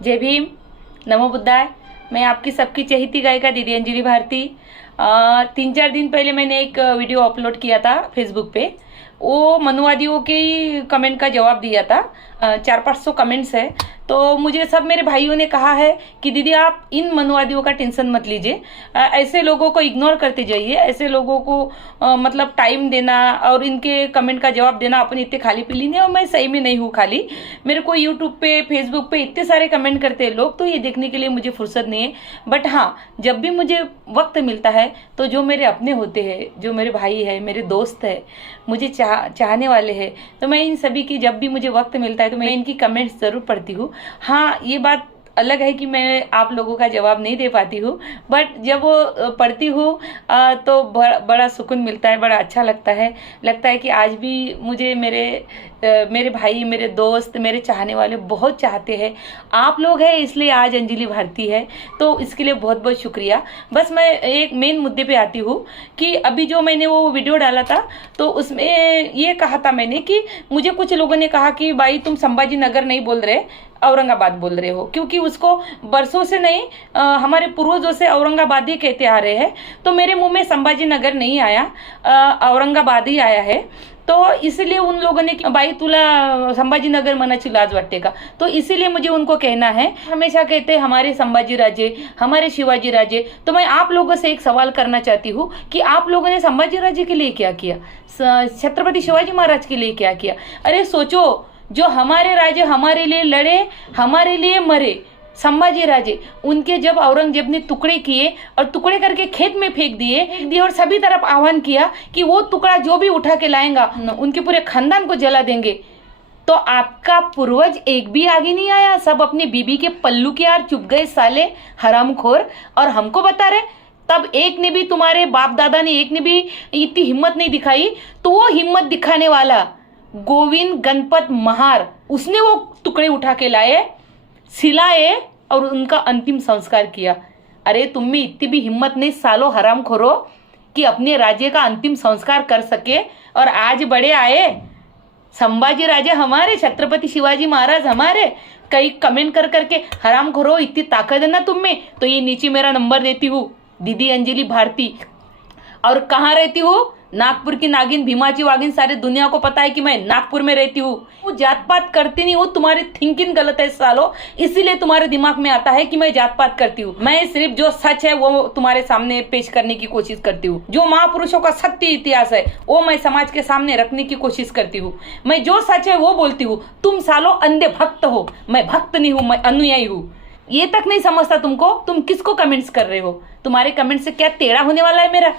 जय भीम, नमो बुद्धाय। मैं आपकी सबकी चहेती गायिका दीदी अंजलि भारती। 3-4 दिन पहले मैंने एक वीडियो अपलोड किया था फेसबुक पे। वो मनुवादियों के ही कमेंट का जवाब दिया था। 400-500 कमेंट्स है। तो मुझे सब मेरे भाइयों ने कहा है कि दीदी आप इन मनुवादियों का टेंशन मत लीजिए, ऐसे लोगों को इग्नोर करते जाइए। ऐसे लोगों को मतलब टाइम देना और इनके कमेंट का जवाब देना अपने इतने खाली पीली नहीं। और मैं सही में नहीं हूँ खाली। मेरे को यूट्यूब पे फेसबुक पे इतने सारे कमेंट करते हैं लोग, तो ये देखने के लिए मुझे फुर्सत नहीं है। बट हाँ, जब भी मुझे वक्त मिलता है तो जो मेरे अपने होते हैं, जो मेरे भाई है, मेरे दोस्त है, मुझे चाहने वाले हैं, तो मैं इन सभी की जब भी मुझे वक्त मिलता है तो मैं इनकी कमेंट्स जरूर पढ़ती हूँ। हाँ, ये बात अलग है कि मैं आप लोगों का जवाब नहीं दे पाती हूँ, बट जब वो पढ़ती हूँ तो बड़ा सुकून मिलता है, बड़ा अच्छा लगता है कि आज भी मुझे मेरे भाई, मेरे दोस्त, मेरे चाहने वाले बहुत चाहते हैं। आप लोग हैं इसलिए आज अंजलि भारती है, तो इसके लिए बहुत बहुत शुक्रिया। बस मैं एक मेन मुद्दे पे आती हूँ कि अभी जो मैंने वो वीडियो डाला था तो उसमें ये कहा था मैंने कि मुझे कुछ लोगों ने कहा कि भाई तुम संभाजी नगर नहीं बोल रहे, औरंगाबाद बोल रहे हो, क्योंकि उसको बरसों से नहीं हमारे पूर्वजों से औरंगाबाद ही कहते आ रहे हैं। तो मेरे मुंह में संभाजी नगर नहीं आया, औरंगाबाद ही आया है। तो इसलिए उन लोगों ने कि भाई तुला संभाजी नगर मनाची लाज वाटते का, तो इसीलिए मुझे उनको कहना है। हमेशा कहते हैं हमारे संभाजी राजे, हमारे शिवाजी राजे। तो मैं आप लोगों से एक सवाल करना चाहती हूँ कि आप लोगों ने संभाजी राजे के लिए क्या किया, छत्रपति शिवाजी महाराज के लिए क्या किया? अरे सोचो, जो हमारे राजे हमारे लिए लड़े, हमारे लिए मरे, संभाजी राजे, उनके जब औरंगजेब ने टुकड़े किए और टुकड़े करके खेत में फेंक दिए और सभी तरफ आह्वान किया कि वो टुकड़ा जो भी उठा के लाएगा उनके पूरे खानदान को जला देंगे, तो आपका पूर्वज एक भी आगे नहीं आया। सब अपनी बीबी के पल्लू के यार चुप गए साले हरामखोर, और हमको बता रहे तब एक ने भी, तुम्हारे बाप दादा ने एक ने भी इतनी हिम्मत नहीं दिखाई। तो वो हिम्मत दिखाने वाला गोविंद गणपत महार, उसने वो टुकड़े उठा के लाए, सिलाए और उनका अंतिम संस्कार किया। अरे तुम में इतनी भी हिम्मत नहीं सालो हराम खोरो कि अपने राज्य का अंतिम संस्कार कर सके, और आज बड़े आए संभाजी राजे हमारे, छत्रपति शिवाजी महाराज हमारे। कई कमेंट कर करके हराम खोरो, इतनी ताकत है ना तुम में, तो ये नीचे मेरा नंबर देती हूँ, दीदी अंजलि भारती। और कहाँ रहती हूँ? नागपुर की नागिन, भीमाची वागिन, सारी दुनिया को पता है कि मैं नागपुर में रहती हूँ। वो जात पात करती नहीं, वो तुम्हारी थिंकिंग गलत है सालो, इसीलिए तुम्हारे दिमाग में आता है कि मैं जात पात करती हूँ। मैं सिर्फ जो सच है वो तुम्हारे सामने पेश करने की कोशिश करती हूँ। जो महापुरुषों का सत्य इतिहास है वो मैं समाज के सामने रखने की कोशिश करती हूँ। मैं जो सच है वो बोलती हूँ। तुम सालो अंधे भक्त हो, मैं भक्त नहीं हूँ, मैं अनुयायी हूँ। ये तक नहीं समझता तुमको? तुम किसको कमेंट्स कर रहे हो? तुम्हारे कमेंट से क्या टेढ़ा होने वाला है मेरा?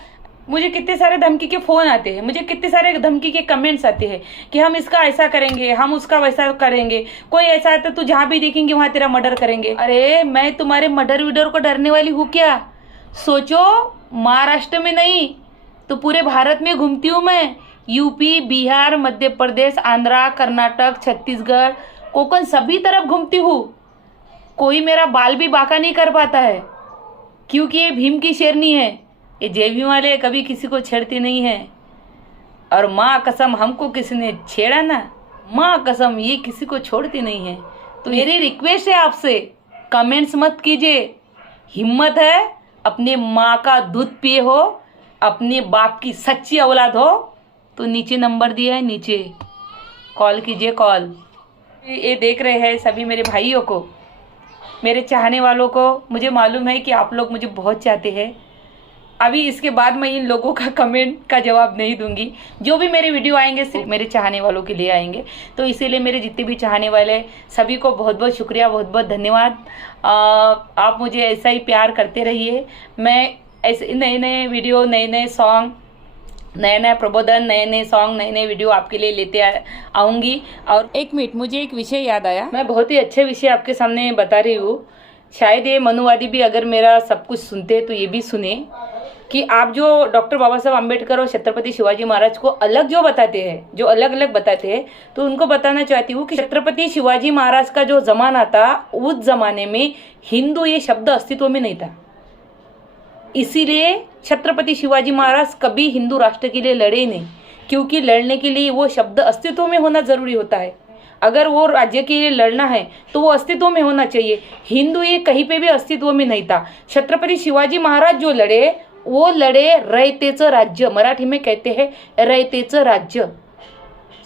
मुझे कितने सारे धमकी के फोन आते हैं, मुझे कितने सारे धमकी के कमेंट्स आते हैं कि हम इसका ऐसा करेंगे, हम उसका वैसा करेंगे। कोई ऐसा आता तो जहाँ भी देखेंगे वहां तेरा मर्डर करेंगे। अरे मैं तुम्हारे मर्डर विडर को डरने वाली हूँ क्या? सोचो, महाराष्ट्र में नहीं तो पूरे भारत में घूमती हूँ मैं। यूपी, बिहार, मध्य प्रदेश, आंध्रा, कर्नाटक, छत्तीसगढ़, कोकण, सभी तरफ घूमती हूँ। कोई मेरा बाल भी बांका नहीं कर पाता है, क्योंकि ये भीम की शेरनी है। ये जय भीम वाले कभी किसी को छेड़ती नहीं है। और माँ कसम, हमको किसी ने छेड़ा ना, माँ कसम ये किसी को छोड़ती नहीं है। तो मेरी रिक्वेस्ट है आपसे, कमेंट्स मत कीजिए। हिम्मत है, अपने माँ का दूध पिए हो, अपने बाप की सच्ची औलाद हो, तो नीचे नंबर दिया है, नीचे कॉल कीजिए, कॉल। ये देख रहे हैं सभी मेरे भाइयों को, मेरे चाहने वालों को। मुझे मालूम है कि आप लोग मुझे बहुत चाहते हैं। अभी इसके बाद मैं इन लोगों का कमेंट का जवाब नहीं दूंगी। जो भी मेरे वीडियो आएंगे सिर्फ मेरे चाहने वालों के लिए आएंगे। तो इसीलिए मेरे जितने भी चाहने वाले सभी को बहुत बहुत शुक्रिया, बहुत बहुत धन्यवाद। आप मुझे ऐसा ही प्यार करते रहिए। मैं ऐसे नए नए वीडियो, नए नए सॉन्ग, नया नया प्रबोधन, नए नए सॉन्ग, नए नए वीडियो आपके लिए लेते आऊँगी। और एक मिनट, मुझे एक विषय याद आया, मैं बहुत ही अच्छे विषय आपके सामने बता रही हूँ। शायद ये मनुवादी भी अगर मेरा सब कुछ सुनते तो ये भी सुने कि आप जो डॉक्टर बाबा साहब अम्बेडकर और छत्रपति शिवाजी महाराज को अलग जो बताते हैं, जो अलग अलग बताते हैं, तो उनको बताना चाहती हूँ कि छत्रपति शिवाजी महाराज का जो जमाना था, उस जमाने में हिंदू ये शब्द अस्तित्व में नहीं था। इसीलिए छत्रपति शिवाजी महाराज कभी हिंदू राष्ट्र के लिए लड़े नहीं, क्योंकि लड़ने के लिए वो शब्द अस्तित्व में होना जरूरी होता है। अगर वो राज्य के लिए लड़ना है तो वो अस्तित्व में होना चाहिए। हिंदू ये कहीं पे भी अस्तित्व में नहीं था। छत्रपति शिवाजी महाराज जो लड़े वो लड़े रयतेचं राज्य, मराठी में कहते हैं रयतेचं राज्य।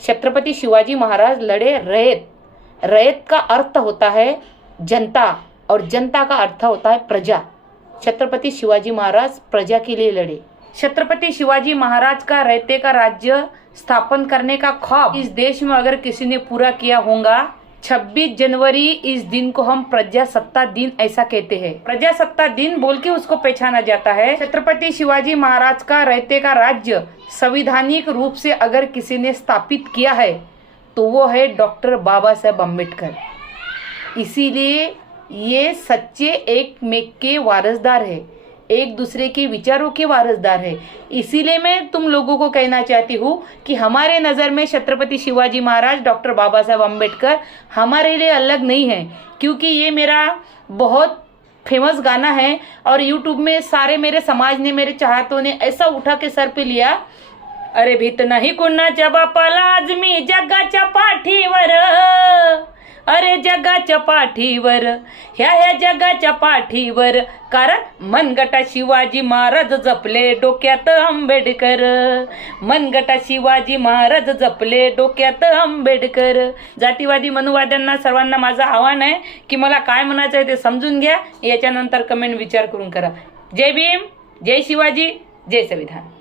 छत्रपति शिवाजी महाराज लड़े रयत। रयत का अर्थ होता है जनता और जनता का अर्थ होता है प्रजा। छत्रपति शिवाजी महाराज प्रजा के लिए लड़े। छत्रपति शिवाजी महाराज का रयते का राज्य स्थापन करने का ख्वाब इस देश में अगर किसी ने पूरा किया होगा, 26 जनवरी इस दिन को हम प्रजासत्ताक दिन ऐसा कहते हैं। प्रजासत्ताक दिन बोल के उसको पहचाना जाता है। छत्रपति शिवाजी महाराज का रयते का राज्य संवैधानिक रूप से अगर किसी ने स्थापित किया है तो वो है डॉक्टर बाबा साहेब अम्बेडकर। इसीलिए ये सच्चे एक मेक के वारसदार है, एक दूसरे के विचारों के वारसदार है। इसीलिए मैं तुम लोगों को कहना चाहती हूँ कि हमारे नज़र में छत्रपति शिवाजी महाराज, डॉक्टर बाबा साहेब अम्बेडकर हमारे लिए अलग नहीं है। क्योंकि ये मेरा बहुत फेमस गाना है और यूट्यूब में सारे मेरे समाज ने, मेरे चाहतों ने ऐसा उठा के सर पे लिया, अरे भीत नाही कुणाच्या बापाला आज मी जगाच्या पाठीवर, अरे जगाच्या पाठीवर, ह्या जगाच्या पाठीवर, कारण मनगटा शिवाजी महाराज जपले डोक्यात आंबेडकर, मनगटा शिवाजी महाराज जपले डोक्यात आंबेडकर। जातीवादी मनुवाद्यांना सर्वांना माझं आव्हान आहे की मला काय म्हणायचं आहे ते समजून घ्या, याच्यानंतर कमेंट विचार करून करा। जय भीम, जय शिवाजी, जय संविधान।